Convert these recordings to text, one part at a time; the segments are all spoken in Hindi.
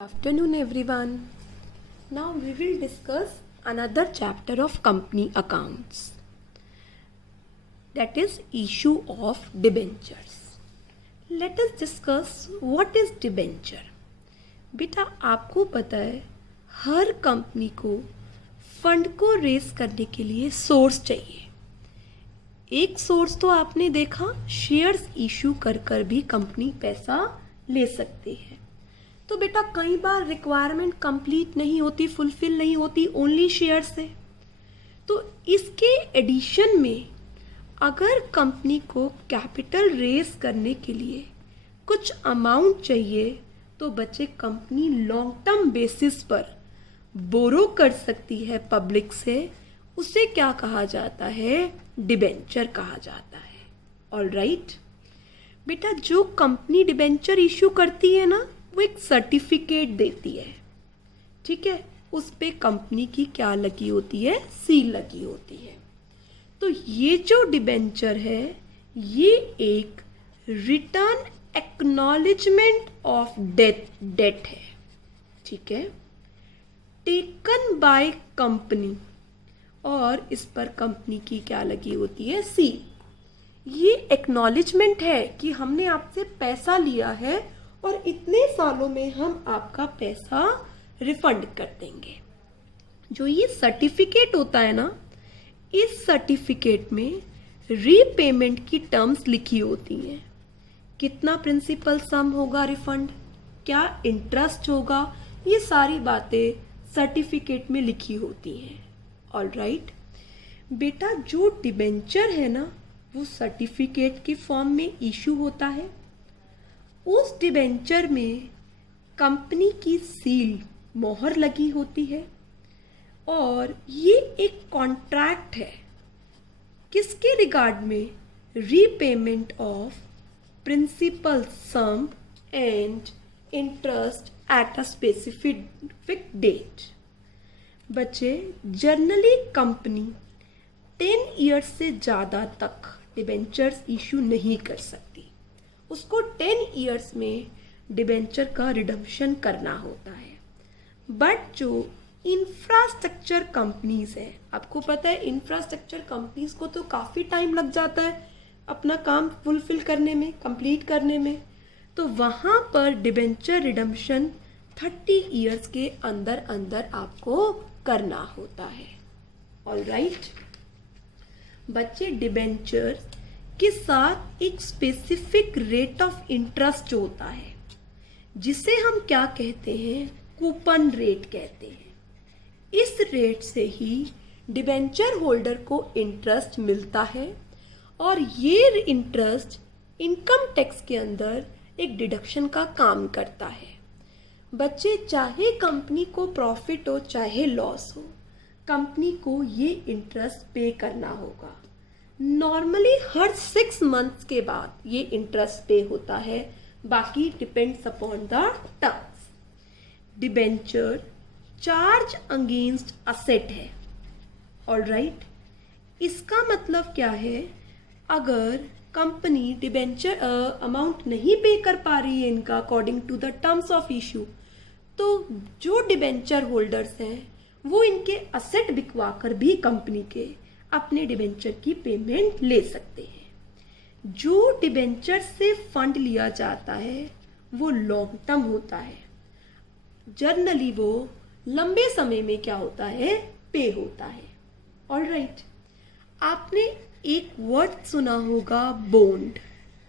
Afternoon everyone. Now we will discuss another chapter of company accounts, that is issue of debentures. Let us discuss what is debenture. बेटा आपको पता है हर कंपनी को फंड को रेस करने के लिए सोर्स चाहिए. एक सोर्स तो आपने देखा, शेयर्स इशू कर भी कंपनी पैसा ले सकती है. तो बेटा कई बार रिक्वायरमेंट कंप्लीट नहीं होती, फुलफिल नहीं होती ओनली शेयर से. तो इसके एडिशन में अगर कंपनी को कैपिटल रेस करने के लिए कुछ अमाउंट चाहिए तो बच्चे कंपनी लॉन्ग टर्म बेसिस पर बोरो कर सकती है पब्लिक से. उसे क्या कहा जाता है? डिबेंचर कहा जाता है. ऑलराइट बेटा, जो कंपनी डिबेंचर इशू करती है ना, वो एक सर्टिफिकेट देती है. ठीक है, उस पे कंपनी की क्या लगी होती है? सील लगी होती है. तो ये जो डिबेंचर है ये एक रिटर्न एक्नॉलेजमेंट ऑफ डेट है. ठीक है, टेकन बाय कंपनी, और इस पर कंपनी की क्या लगी होती है? सील. ये एक्नॉलेजमेंट है कि हमने आपसे पैसा लिया है और इतने सालों में हम आपका पैसा रिफंड कर देंगे. जो ये सर्टिफिकेट होता है ना, इस सर्टिफिकेट में रीपेमेंट की टर्म्स लिखी होती हैं. कितना प्रिंसिपल सम होगा रिफंड, क्या इंटरेस्ट होगा, ये सारी बातें सर्टिफिकेट में लिखी होती हैं. ऑलराइट बेटा, जो डिबेंचर है ना वो सर्टिफिकेट के फॉर्म में इशू होता है. उस डिबेंचर में कंपनी की सील, मोहर लगी होती है, और ये एक कॉन्ट्रैक्ट है. किसके रिगार्ड में? Repayment of principal sum and interest at a specific date. बच्चे जनरली कंपनी 10 ईयर्स से ज़्यादा तक डिबेंचर्स इशू नहीं कर सकती. उसको 10 ईयर्स में डिबेंचर का रिडम्पशन करना होता है. बट जो इंफ्रास्ट्रक्चर कंपनीज है, आपको पता है इंफ्रास्ट्रक्चर कंपनीज को तो काफ़ी टाइम लग जाता है अपना काम फुलफिल करने में, कंप्लीट करने में. तो वहाँ पर डिबेंचर रिडम्पशन 30 ईयर्स के अंदर अंदर आपको करना होता है. ऑलराइट बच्चे, डिबेंचर के साथ एक स्पेसिफिक रेट ऑफ इंटरेस्ट जो होता है, जिसे हम क्या कहते हैं? कूपन रेट कहते हैं. इस रेट से ही डिबेंचर होल्डर को इंटरेस्ट मिलता है, और ये इंटरेस्ट इनकम टैक्स के अंदर एक डिडक्शन का काम करता है. बच्चे, चाहे कंपनी को प्रॉफिट हो चाहे लॉस हो, कंपनी को ये इंटरेस्ट पे करना होगा. नॉर्मली हर 6 मंथ्स के बाद ये इंटरेस्ट पे होता है, बाकी depends upon the terms. Debenture charge against asset है. ऑलराइट इसका मतलब क्या है? अगर कंपनी डिबेंचर अमाउंट नहीं पे कर पा रही है इनका according to the terms of issue, तो जो डिबेंचर होल्डर्स हैं वो इनके असेट बिकवा कर भी कंपनी के अपने डिबेंचर की पेमेंट ले सकते हैं. जो डिबेंचर से फंड लिया जाता है वो लॉन्ग टर्म होता है. जनरली वो लंबे समय में क्या होता है? पे होता है. ऑलराइट आपने एक वर्ड सुना होगा, bond.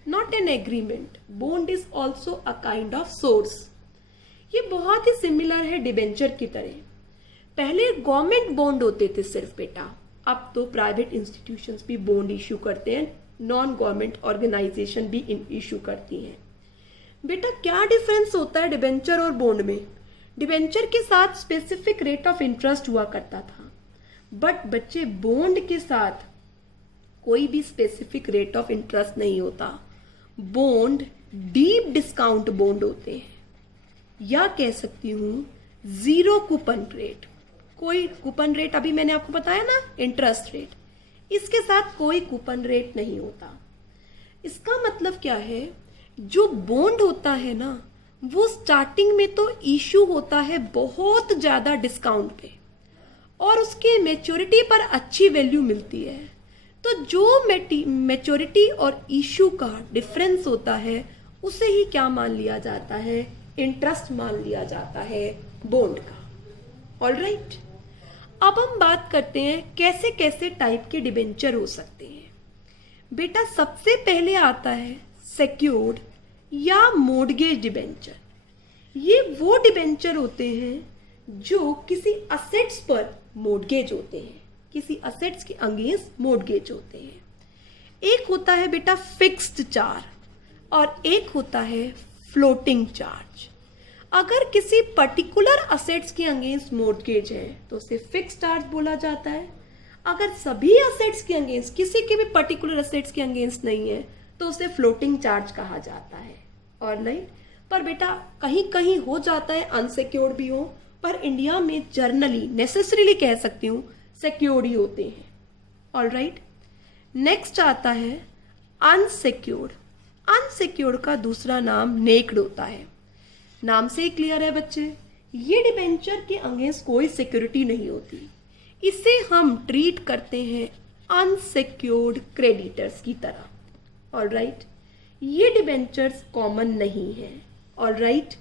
Not an agreement, bond is also a kind of source. ये बहुत ही सिमिलर है डिबेंचर की तरह. पहले गवर्नमेंट बॉन्ड होते थे सिर्फ बेटा, अब तो प्राइवेट इंस्टीट्यूशंस भी बॉन्ड इशू करते हैं, नॉन गवर्नमेंट ऑर्गेनाइजेशन भी इशू करती हैं. बेटा क्या डिफरेंस होता है डिबेंचर और बॉन्ड में? डिबेंचर के साथ स्पेसिफिक रेट ऑफ इंटरेस्ट हुआ करता था, बट बच्चे बॉन्ड के साथ कोई भी स्पेसिफिक रेट ऑफ इंटरेस्ट नहीं होता. बॉन्ड डीप डिस्काउंट बॉन्ड होते हैं, या कह सकती हूँ जीरो कूपन रेट. कोई कूपन रेट, अभी मैंने आपको बताया ना इंटरेस्ट रेट, इसके साथ कोई कूपन रेट नहीं होता. इसका मतलब क्या है? जो बॉन्ड होता है ना वो स्टार्टिंग में तो इशू होता है बहुत ज़्यादा डिस्काउंट पे और उसके मैच्योरिटी पर अच्छी वैल्यू मिलती है। तो जो मैच्योरिटी और इशू का डिफरेंस होता है उसे ही क्या मान लिया जाता है, इंटरेस्ट मान लिया जाता है बॉन्ड का। ऑल राइट, अब हम बात करते हैं कैसे कैसे टाइप के डिबेंचर हो सकते हैं। बेटा सबसे पहले आता है सेक्योर्ड या मॉर्गेज डिबेंचर। ये वो डिबेंचर होते हैं जो किसी असेट्स पर मॉर्गेज होते हैं, किसी असेट्स के अगेंस्ट मॉर्गेज होते हैं। एक होता है बेटा फिक्स्ड चार्ज और एक होता है फ्लोटिंग चार्ज। अगर किसी पर्टिकुलर असेट्स के अगेंस्ट मॉर्गेज है तो उसे फिक्स्ड चार्ज बोला जाता है। अगर सभी असेट्स के अगेंस्ट, किसी के भी पर्टिकुलर असेट्स के अगेंस्ट नहीं है तो उसे फ्लोटिंग चार्ज कहा जाता है। ऑलराइट, पर बेटा कहीं कहीं हो जाता है अनसिक्योर्ड भी हो, पर इंडिया में जर्नली नेसेसरीली कह सकती हूँ सिक्योर्ड ही होते हैं। ऑलराइट, नेक्स्ट आता है अनसिक्योर्ड। अनसिक्योर्ड का दूसरा नाम नेक्ड होता है। नाम से ही क्लियर है बच्चे, ये डिबेंचर के अगेंस्ट कोई सिक्योरिटी नहीं होती। इसे हम ट्रीट करते हैं अनसिक्योर्ड क्रेडिटर्स की तरह। ऑलराइट, ये डिबेंचर्स कॉमन नहीं है। ऑलराइट,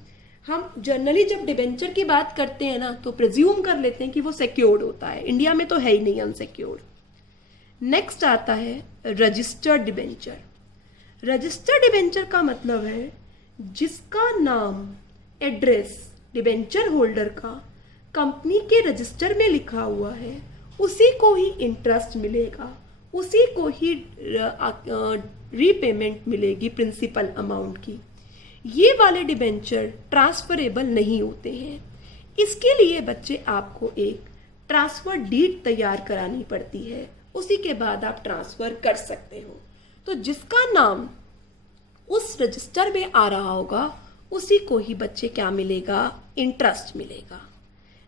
हम जनरली जब डिबेंचर की बात करते हैं ना तो प्रिज्यूम कर लेते हैं कि वो सिक्योर्ड होता है। इंडिया में तो है ही नहीं अनसिक्योर्ड। नेक्स्ट आता है रजिस्टर्ड डिबेंचर। रजिस्टर्ड डिबेंचर का मतलब है जिसका नाम, एड्रेस डिबेंचर होल्डर का कंपनी के रजिस्टर में लिखा हुआ है, उसी को ही इंटरेस्ट मिलेगा, उसी को ही रीपेमेंट मिलेगी प्रिंसिपल अमाउंट की। ये वाले डिबेंचर ट्रांसफरेबल नहीं होते हैं। इसके लिए बच्चे आपको एक ट्रांसफर डीड तैयार करानी पड़ती है, उसी के बाद आप ट्रांसफर कर सकते हो। तो जिसका नाम उस रजिस्टर में आ रहा होगा उसी को ही बच्चे क्या मिलेगा, इंटरेस्ट मिलेगा।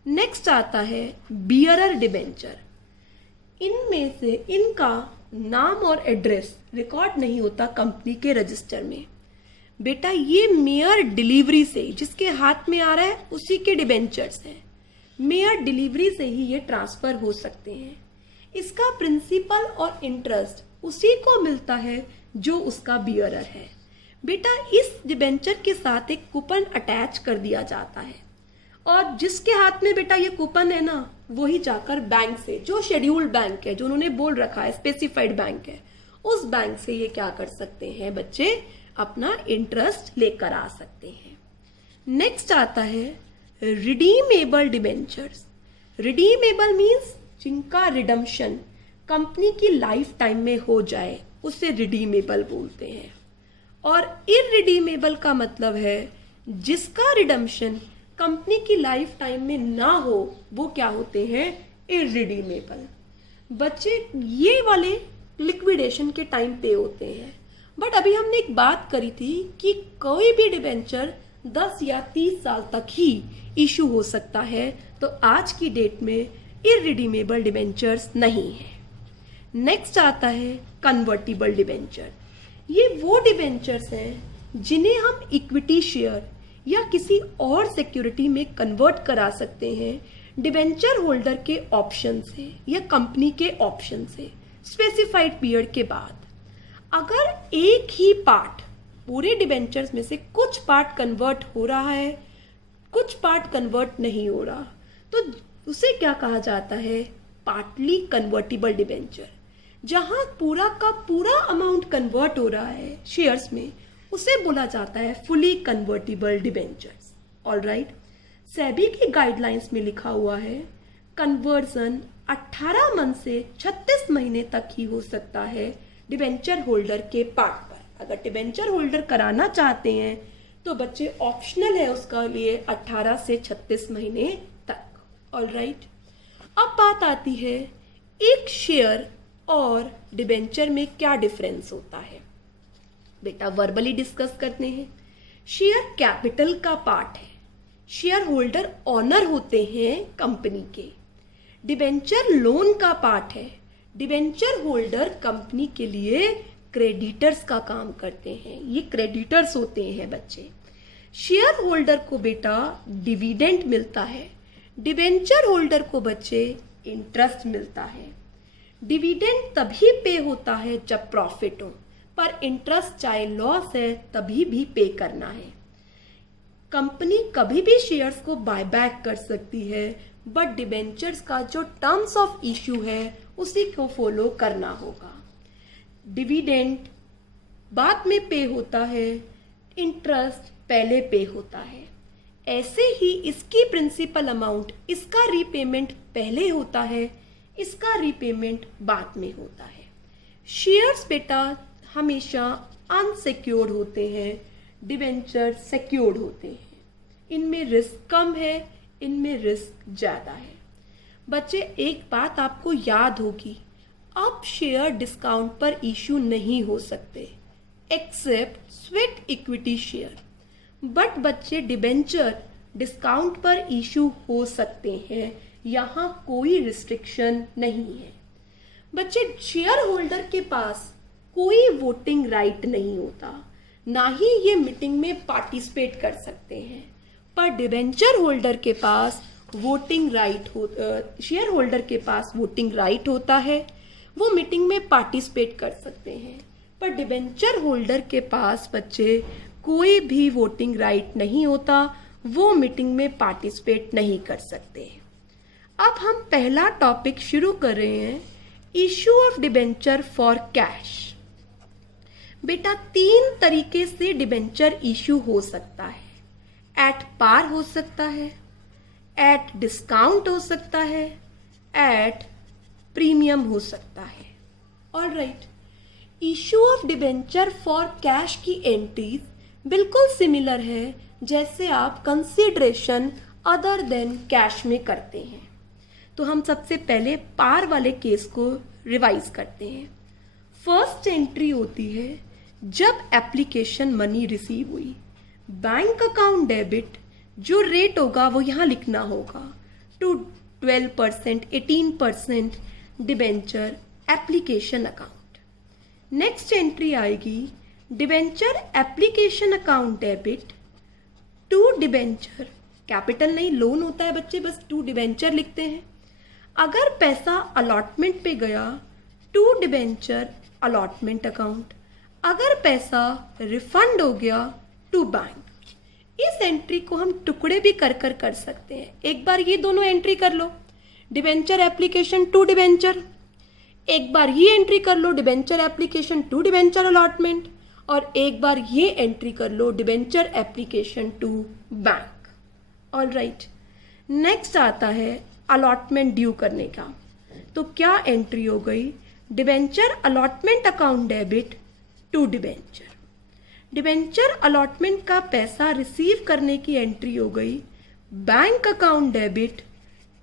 नेक्स्ट आता है बियरर डिबेंचर। इनमें से इनका नाम और एड्रेस रिकॉर्ड नहीं होता कंपनी के रजिस्टर में। बेटा ये मेयर डिलीवरी से, जिसके हाथ में आ रहा है उसी के डिबेंचर्स हैं, मेयर डिलीवरी से ही ये ट्रांसफर हो सकते हैं। इसका प्रिंसिपल और इंटरेस्ट उसी को मिलता है जो उसका बियरर है। बेटा इस डिबेंचर के साथ एक कूपन अटैच कर दिया जाता है और जिसके हाथ में बेटा ये कूपन है ना, वही जाकर बैंक से, जो शेड्यूल्ड बैंक है, जो उन्होंने बोल रखा है स्पेसिफाइड बैंक है, उस बैंक से ये क्या कर सकते हैं बच्चे, अपना इंटरेस्ट लेकर आ सकते हैं। नेक्स्ट आता है रिडीमेबल डिबेंचर्स। रिडीमेबल मीन्स जिनका रिडम्पशन कंपनी की लाइफ टाइम में हो जाए उसे रिडीमेबल बोलते हैं। और इररिडीमेबल का मतलब है जिसका रिडम्पशन कंपनी की लाइफ टाइम में ना हो, वो क्या होते हैं, इररिडीमेबल। बच्चे ये वाले लिक्विडेशन के टाइम पे होते हैं। बट अभी हमने एक बात करी थी कि कोई भी डिबेंचर 10 या 30 साल तक ही इशू हो सकता है, तो आज की डेट में इररिडीमेबल डिबेंचर्स नहीं है। नेक्स्ट आता है कन्वर्टिबल डिबेंचर। ये वो डिबेंचर्स हैं जिन्हें हम इक्विटी शेयर या किसी और सिक्योरिटी में कन्वर्ट करा सकते हैं डिबेंचर होल्डर के ऑप्शन से या कंपनी के ऑप्शन से स्पेसिफाइड पीरियड के बाद। अगर एक ही पार्ट, पूरे डिबेंचर्स में से कुछ पार्ट कन्वर्ट हो रहा है, कुछ पार्ट कन्वर्ट नहीं हो रहा, तो उसे क्या कहा जाता है, पार्टली कन्वर्टिबल डिबेंचर। जहां पूरा का पूरा अमाउंट कन्वर्ट हो रहा है शेयर्स में, उसे बोला जाता है fully convertible debentures. Alright, SEBI की गाइडलाइंस में लिखा हुआ है कन्वर्जन 18 मंथ से 36 महीने तक ही हो सकता है डिबेंचर होल्डर के पार्ट पर। अगर डिबेंचर होल्डर कराना चाहते हैं तो बच्चे ऑप्शनल है उसका लिए 18 से 36 महीने तक। ऑलराइट, अब बात आती है एक शेयर और डिबेंचर में क्या डिफरेंस होता है। बेटा वर्बली डिस्कस करते हैं। शेयर कैपिटल का पार्ट है, शेयर होल्डर ऑनर होते हैं कंपनी के। डिबेंचर लोन का पार्ट है, डिबेंचर होल्डर कंपनी के लिए क्रेडिटर्स का काम करते हैं, ये क्रेडिटर्स होते हैं बच्चे। शेयर होल्डर को बेटा डिविडेंड मिलता है, डिबेंचर होल्डर को बच्चे इंटरेस्ट मिलता है। डिविडेंड तभी पे होता है जब प्रॉफिट हो, पर इंटरेस्ट चाहे लॉस है तभी भी पे करना है। कंपनी कभी भी शेयर्स को बायबैक कर सकती है, बट डिबेंचर्स का जो टर्म्स ऑफ इशू है उसी को फॉलो करना होगा। डिविडेंड बाद में पे होता है, इंटरेस्ट पहले पे होता है। ऐसे ही इसकी प्रिंसिपल अमाउंट, इसका रीपेमेंट पहले होता है, इसका रीपेमेंट बाद में होता है। शेयर्स बेटा हमेशा अनसिक्योर्ड होते हैं, डिबेंचर सिक्योर्ड होते हैं। इनमें रिस्क कम है, इनमें रिस्क ज़्यादा है। बच्चे एक बात आपको याद होगी, अब शेयर डिस्काउंट पर इशू नहीं हो सकते except sweat equity share, but बच्चे डिबेंचर डिस्काउंट पर इशू हो सकते हैं, यहाँ कोई रिस्ट्रिक्शन नहीं है। बच्चे शेयर होल्डर के पास कोई वोटिंग राइट नहीं होता, ना ही ये मीटिंग में पार्टिसिपेट कर सकते हैं, पर डिबेंचर होल्डर के पास वोटिंग राइट हो, शेयर होल्डर के पास वोटिंग राइट होता है, वो मीटिंग में पार्टिसिपेट कर सकते हैं। पर डिबेंचर होल्डर के पास बच्चे कोई भी वोटिंग राइट नहीं होता, वो मीटिंग में पार्टिसिपेट नहीं कर सकते। अब हम पहला टॉपिक शुरू कर रहे हैं, issue of debenture for cash. बेटा 3 तरीके से डिबेंचर इशू हो सकता है। एट पार हो सकता है, एट डिस्काउंट हो सकता है, एट प्रीमियम हो सकता है। Alright, issue of debenture for cash की एंट्रीज बिल्कुल सिमिलर है जैसे आप कंसीडरेशन अदर देन कैश में करते हैं। तो हम सबसे पहले पार वाले केस को रिवाइज करते हैं। फर्स्ट एंट्री होती है जब एप्लीकेशन मनी रिसीव हुई, बैंक अकाउंट डेबिट, जो रेट होगा वो यहाँ लिखना होगा, to 12%, 18% debenture application account. Next entry आएगी debenture application account debit to debenture, capital नहीं लोन होता है बच्चे, बस टू डिबेंचर लिखते हैं। अगर पैसा अलॉटमेंट पे गया टू डिबेंचर अलॉटमेंट अकाउंट, अगर पैसा रिफंड हो गया टू बैंक। इस एंट्री को हम टुकड़े भी कर सकते हैं। एक बार ये दोनों एंट्री कर लो, डिबेंचर एप्लीकेशन टू डिबेंचर, एक बार ये एंट्री कर लो debenture application to debenture allotment, और एक बार ये एंट्री कर लो debenture application to bank. Alright, next आता है अलॉटमेंट ड्यू करने का। तो क्या एंट्री हो गई, debenture allotment account debit to debenture. Debenture allotment का पैसा रिसीव करने की एंट्री हो गई bank account debit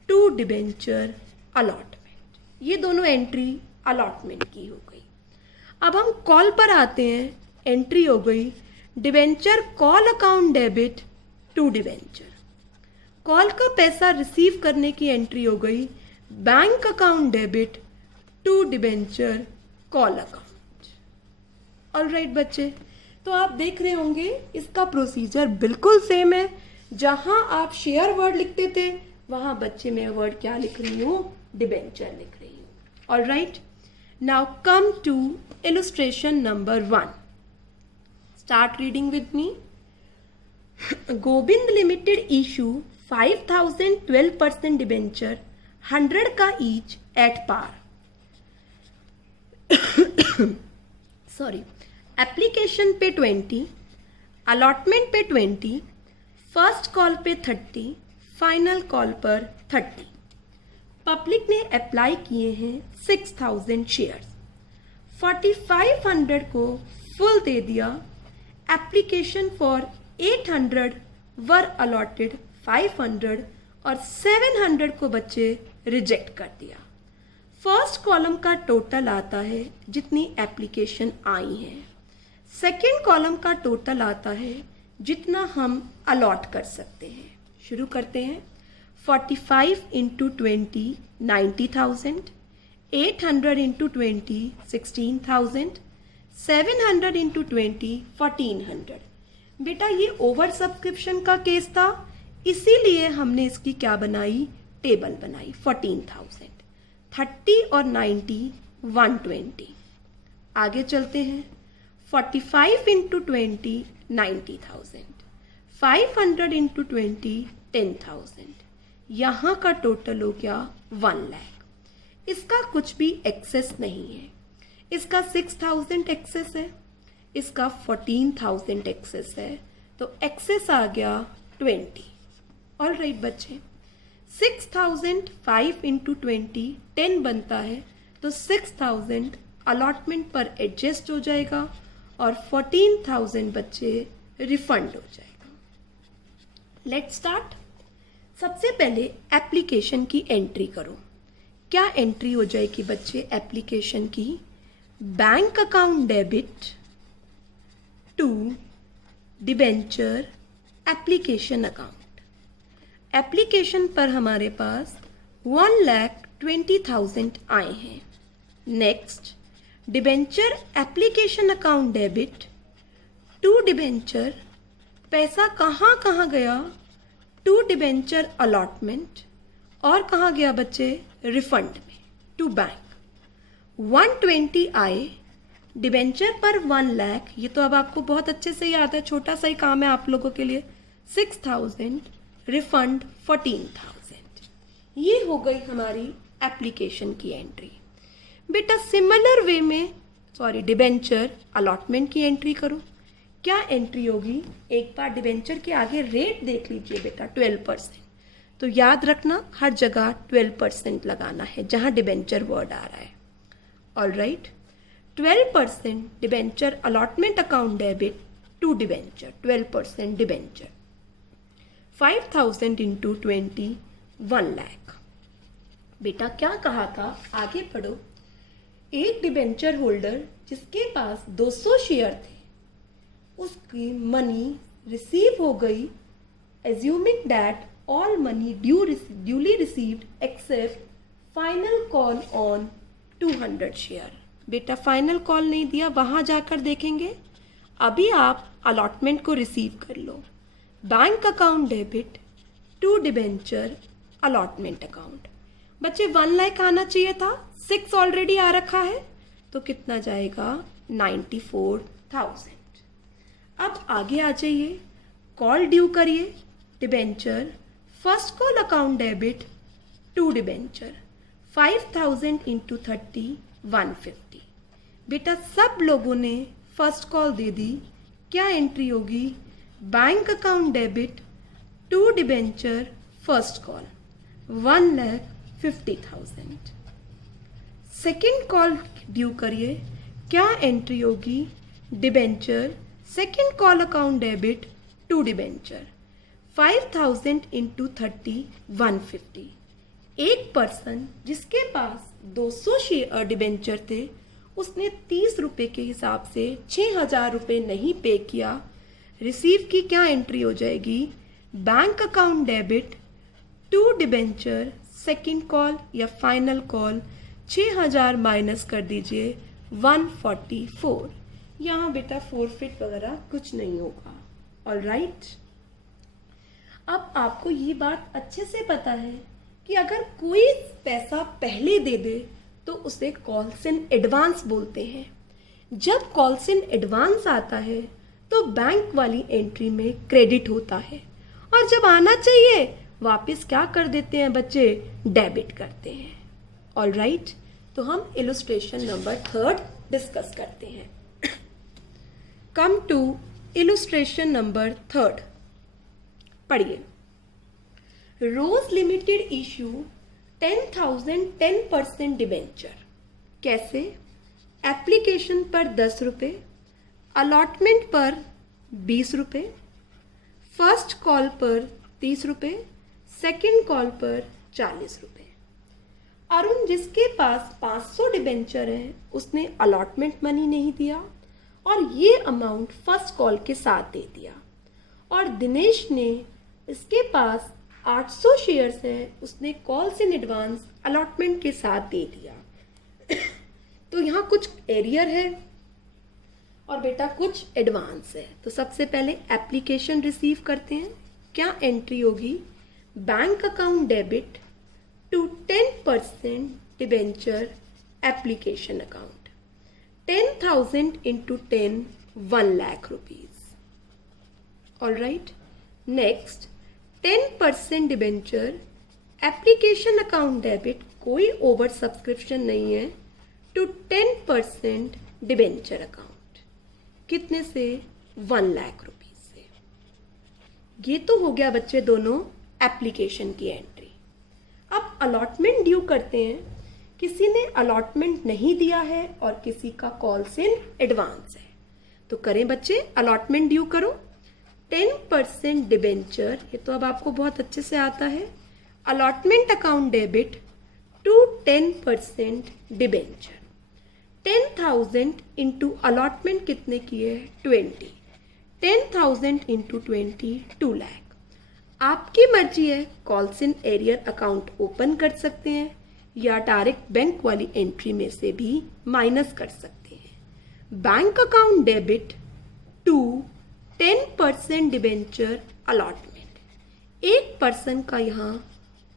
to debenture allotment. ये दोनों एंट्री अलॉटमेंट की हो गई। अब हम कॉल पर आते हैं, एंट्री हो गई debenture call account debit to debenture. Call का पैसा रिसीव करने की एंट्री हो गई bank account debit to debenture call account. Alright बच्चे, तो आप देख रहे होंगे इसका प्रोसीजर बिल्कुल सेम है। जहां आप शेयर वर्ड लिखते थे वहां बच्चे मैं वर्ड क्या लिख रही हूँ, डिबेंचर लिख रही हूँ। Alright, now come to illustration number 1। Start reading with me. Govind limited issue 5000 12% debenture 100 का each at par. Sorry, application पे 20, अलॉटमेंट पे 20, फर्स्ट कॉल पे 30, फाइनल कॉल पर 30। पब्लिक ने अप्लाई किए हैं 6000 शेयर्स, 4500 को फुल दे दिया। एप्लीकेशन फॉर 800 वर अलॉटेड 500 और 700 को बच्चे रिजेक्ट कर दिया। फर्स्ट कॉलम का टोटल आता है जितनी एप्लीकेशन आई हैं, सेकेंड कॉलम का टोटल आता है जितना हम अलॉट कर सकते हैं। शुरू करते हैं। 45 इंटू 20 90,000, 800 इंटू 20 16,000, 700 इंटू 20 1400। बेटा ये ओवर सब्सक्रिप्शन का केस था, इसीलिए हमने इसकी क्या बनाई, टेबल बनाई। 14,000, 30 और 90 120। आगे चलते हैं। 45 इंटू 20 90,000, 500 इंटू 20 10,000। यहाँ का टोटल हो गया 1 लाख। इसका कुछ भी एक्सेस नहीं है। इसका 6,000 एक्सेस है, इसका 14,000 एक्सेस है, तो एक्सेस आ गया 20। ऑल राइट बच्चे, 6,000 5 इंटू 20 10 बनता है, तो 6,000 अलॉटमेंट पर एडजस्ट हो जाएगा और 14,000 बच्चे रिफंड हो जाएगा। Let's start. सबसे पहले एप्लीकेशन की एंट्री करो। क्या एंट्री हो जाएगी बच्चे एप्लीकेशन की, bank account debit to debenture application account. Application पर हमारे पास 1,20,000 आए हैं। Next, debenture application account debit to debenture, पैसा कहाँ कहाँ गया, टू डिबेंचर अलॉटमेंट और कहाँ गया बच्चे, रिफंड में, टू बैंक। 120 आए, डिबेंचर पर 1 लाख, ये तो अब आपको बहुत अच्छे से याद है, छोटा सा ही काम है आप लोगों के लिए। 6,000, रिफंड 14,000। ये हो गई हमारी एप्लीकेशन की एंट्री। बेटा सिमिलर वे में डिबेंचर अलॉटमेंट की एंट्री करो। क्या एंट्री होगी, एक बार डिबेंचर के आगे रेट देख लीजिए बेटा, 12%। तो याद रखना हर जगह 12% लगाना है जहाँ डिबेंचर वर्ड आ रहा है। All right, 12% debenture allotment account debit to debenture, 12% debenture. 5,000 into 20 1 lakh. बेटा क्या कहा था, आगे पढ़ो। एक डिबेंचर होल्डर जिसके पास 200 शेयर थे, उसकी मनी रिसीव हो गई, assuming that all money duly received accept final call on 200 share. बेटा फाइनल कॉल नहीं दिया, वहाँ जाकर देखेंगे। अभी आप अलॉटमेंट को रिसीव कर लो। Bank account debit to debenture allotment account. बच्चे 1 लाख आना चाहिए था, 6 ऑलरेडी आ रखा है, तो कितना जाएगा, 94,000। अब आगे आ जाइए, कॉल ड्यू करिए, debenture first call account debit to debenture, 5,000 into 30 150। बेटा सब लोगों ने फर्स्ट कॉल दे दी। क्या एंट्री होगी, bank account debit to debenture first call 1,50,000। Second call due करिए, क्या एंट्री होगी, debenture second call account debit to debenture, 5,000 into 30 150। एक पर्सन जिसके पास 200 शेयर डिबेंचर थे, उसने 30 रुपये के हिसाब से 6,000 रुपये नहीं पे किया। रिसीव की क्या एंट्री हो जाएगी, bank account debit to debenture second call या फाइनल कॉल, 6,000 माइनस कर दीजिए 144। यहाँ बेटा फोरफिट वगैरह कुछ नहीं होगा। ऑल राइट, अब आपको ये बात अच्छे से पता है कि अगर कोई पैसा पहले दे दे तो उसे कॉल्स इन एडवांस बोलते हैं। जब कॉल्स इन एडवांस आता है तो बैंक वाली एंट्री में क्रेडिट होता है, और जब आना चाहिए वापस क्या कर देते हैं बच्चे, डेबिट करते हैं। ऑल राइट, तो हम इलस्ट्रेशन नंबर 3 डिस्कस करते हैं। Come to illustration number 3। पढ़िए। Rose limited issue 10,000 10% debenture. कैसे, एप्लीकेशन पर 10 रुपये, अलॉटमेंट पर 20 रुपये, फर्स्ट कॉल पर 30 रुपये, सेकेंड कॉल पर 40 रुपये। अरुण जिसके पास 500 डिबेंचर है, उसने अलॉटमेंट मनी नहीं दिया और ये अमाउंट फर्स्ट कॉल के साथ दे दिया। और दिनेश ने, इसके पास 800 शेयर्स हैं, उसने कॉल्स इन एडवांस अलॉटमेंट के साथ दे दिया। तो यहाँ कुछ एरियर है, और बेटा कुछ एडवांस है। तो सबसे पहले एप्लीकेशन रिसीव करते हैं। क्या एंट्री होगी? Bank account debit to 10% debenture application account. 10,000 into 10 1 lakh rupees. All right. Next 10% debenture application account debit, कोई ओवर सब्सक्रिप्शन नहीं है, टू 10% डिबेंचर अकाउंट। कितने से? 1 लाख रुपीज से। ये तो हो गया बच्चे दोनों एप्लीकेशन की एंट्री। अब अलॉटमेंट ड्यू करते हैं। किसी ने अलॉटमेंट नहीं दिया है और किसी का कॉल्स इन एडवांस है, तो करें बच्चे अलॉटमेंट ड्यू करो। 10% डिबेंचर, ये तो अब आपको बहुत अच्छे से आता है। Allotment account debit to 10% debenture. 10,000 into allotment कितने की है? 20। 10,000 इंटू 20 2 लाख। आपकी मर्जी है, calls in arrear account open कर सकते हैं या डायरेक्ट बैंक वाली एंट्री में से भी माइनस कर सकते हैं। Bank account debit to 10% debenture allotment. एक पर्सन का यहाँ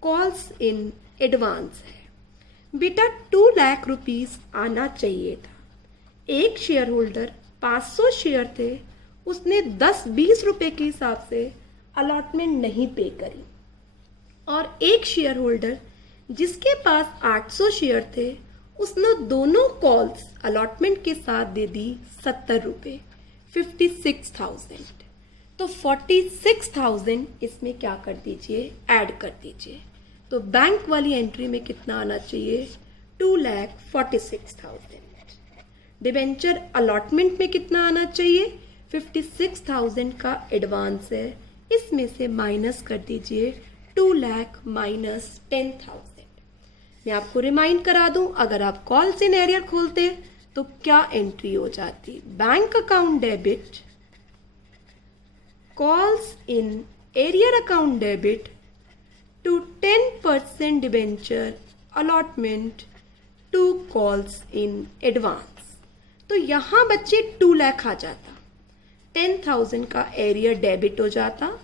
कॉल्स इन एडवांस है। बेटा 2 लाख रुपीस आना चाहिए था। एक शेयर होल्डर 500 शेयर थे, उसने 10-20 रुपए के हिसाब से अलॉटमेंट नहीं पे करी। और एक शेयर होल्डर जिसके पास 800 शेयर थे, उसने दोनों कॉल्स अलॉटमेंट के साथ दे दी 70 रुपये, 56,000। तो 46,000 इसमें क्या कर दीजिए? ऐड कर दीजिए। तो बैंक वाली एंट्री में कितना आना चाहिए? 2,46,000। डिबेंचर अलॉटमेंट में कितना आना चाहिए? 56,000 का एडवांस है, इसमें से माइनस कर दीजिए 2 लाख माइनस 10,000। मैं आपको रिमाइंड करा दूं, अगर आप कॉल्स इन एरियर खोलते तो क्या एंट्री हो जाती? Bank account debit calls in arrear account debit to 10% debenture allotment to calls in advance. तो यहाँ बच्चे 2 लाख आ जाता, 10,000 का एरियर डेबिट हो जाता,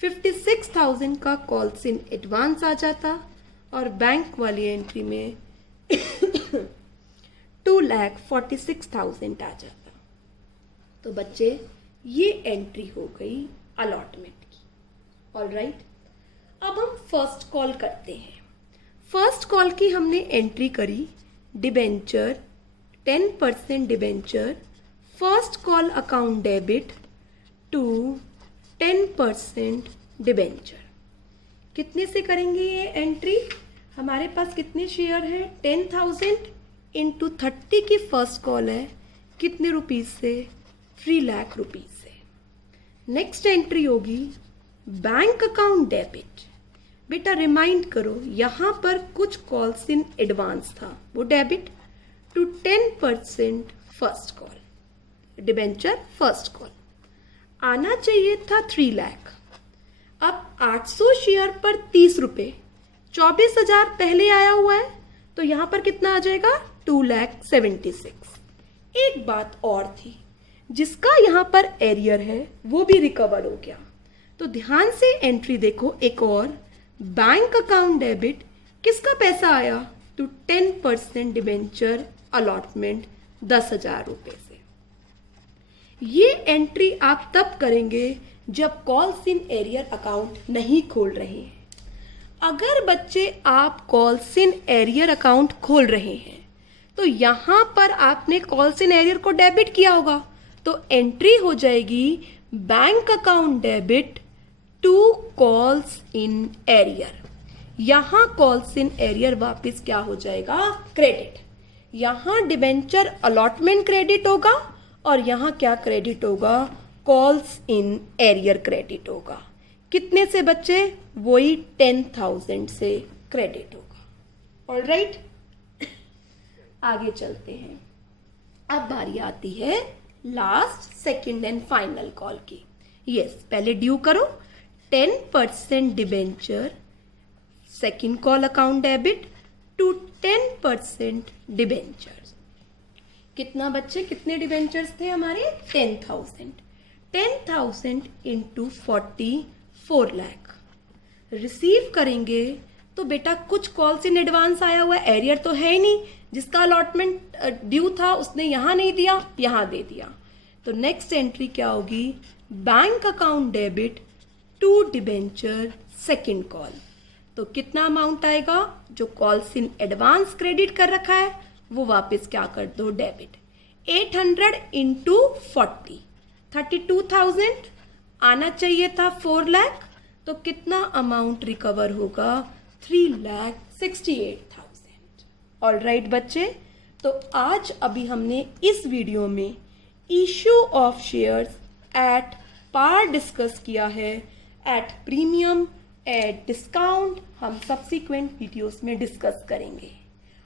56,000 का कॉल्स इन एडवांस आ जाता और बैंक वाली एंट्री में 2,46,000 आ जाता। तो बच्चे ये एंट्री हो गई अलॉटमेंट की। All right. अब हम फर्स्ट कॉल करते हैं। फर्स्ट कॉल की हमने एंट्री करी debenture 10% debenture first call account debit to 10% debenture. कितने से करेंगे ये एंट्री? हमारे पास कितने शेयर है? 10,000 इंटू 30 की फर्स्ट कॉल है, कितने रुपीज से? 3 लाख रुपीज से। नेक्स्ट एंट्री होगी बैंक अकाउंट डेबिट। बेटा रिमाइंड करो, यहाँ पर कुछ कॉल्स इन एडवांस था, वो debit to 10% first call debenture first call. आना चाहिए था 3 लाख। अब 800 शेयर पर 30 रुपये, 24,000 पहले आया हुआ है, तो यहाँ पर कितना आ जाएगा? 2,76,000। एक बात और थी, जिसका यहाँ पर एरियर है वो भी रिकवर हो गया। तो ध्यान से एंट्री देखो एक और, बैंक अकाउंट डेबिट किसका पैसा आया? टू 10% डिबेंचर अलॉटमेंट 10,000 रुपये से। ये एंट्री आप तब करेंगे जब कॉल्स इन एरियर अकाउंट नहीं खोल रहे हैं। अगर बच्चे आप कॉल्स इन एरियर अकाउंट खोल रहे हैं तो यहाँ पर आपने कॉल्स इन एरियर को डेबिट किया होगा, तो एंट्री हो जाएगी bank account debit to calls in arrear. यहाँ कॉल्स इन एरियर वापस क्या हो जाएगा? क्रेडिट। यहाँ डिबेंचर अलॉटमेंट क्रेडिट होगा और यहाँ क्या क्रेडिट होगा? कॉल्स इन एरियर क्रेडिट होगा। कितने से बच्चे? वही 10,000 से क्रेडिट होगा। ऑल राइट, आगे चलते हैं। अब बारी आती है last second and final call की। यस, पहले ड्यू करो 10% debenture second call account debit to 10% debenture. कितना बच्चे, कितने डिबेंचर्स थे हमारे? 10,000. 10,000 इंटू 40, 4 लाख. रिसीव करेंगे तो बेटा कुछ कॉल्स इन एडवांस आया हुआ है, एरियर तो है ही नहीं, जिसका अलॉटमेंट ड्यू था उसने यहाँ नहीं दिया, यहाँ दे दिया. तो नेक्स्ट एंट्री क्या होगी? Bank account debit to debenture second call. तो कितना अमाउंट आएगा? जो कॉल्स इन एडवांस क्रेडिट कर रखा है वो वापस क्या कर दो? डेबिट. 800 इंटू 40, 32,000. आना चाहिए था 4 लाख. तो कितना अमाउंट रिकवर होगा? 3,68,000. ऑल राइट बच्चे, तो आज अभी हमने इस वीडियो में issue of shares at par discuss किया है. एट प्रीमियम, एट डिस्काउंट हम सब्सिक्वेंट वीडियोस में डिस्कस करेंगे.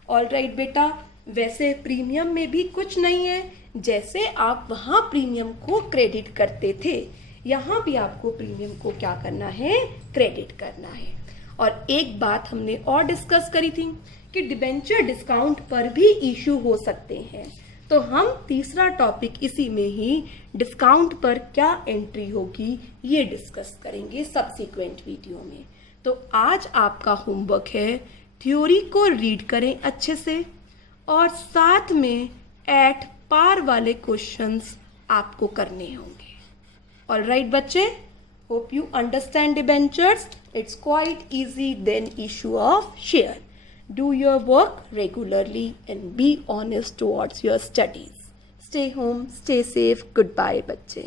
ऑल राइट बेटा, वैसे प्रीमियम में भी कुछ नहीं है, जैसे आप वहाँ प्रीमियम को क्रेडिट करते थे, यहाँ भी आपको प्रीमियम को क्या करना है? क्रेडिट करना है. और एक बात हमने और डिस्कस करी थी कि डिबेंचर डिस्काउंट पर भी इशू हो सकते हैं. तो हम तीसरा टॉपिक इसी में ही डिस्काउंट पर क्या एंट्री होगी ये डिस्कस करेंगे सब्सिक्वेंट वीडियो में. तो आज आपका होमवर्क है, थ्योरी को रीड करें अच्छे से और साथ में एट पार वाले क्वेश्चंस आपको करने होंगे. ऑल राइट बच्चे, hope you understand debentures. It's quite easy than issue of share. Do your work regularly and be honest towards your studies. Stay home, stay safe. Goodbye, बच्चे.